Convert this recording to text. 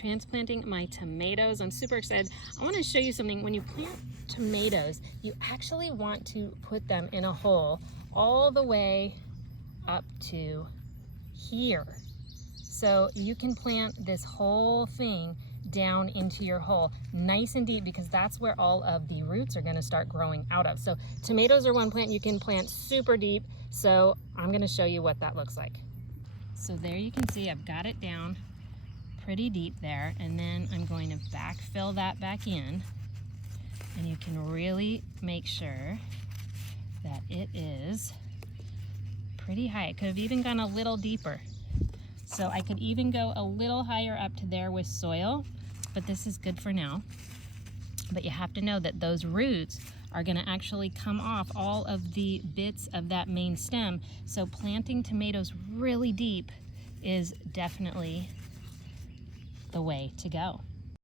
transplanting my tomatoes. I'm super excited. I want to show you something. When you plant tomatoes, you actually want to put them in a hole all the way up to here. So you can plant this whole thing down into your hole nice and deep, because that's where all of the roots are going to start growing out of. So tomatoes are one plant you can plant super deep. So I'm going to show you what that looks like. So there you can see I've got it down pretty deep there, and then I'm going to backfill that back in, and you can really make sure that it is pretty high. It could have even gone a little deeper. So I could even go a little higher up to there with soil, but this is good for now. But you have to know that those roots are going to actually come off all of the bits of that main stem. So planting tomatoes really deep is definitely the way to go.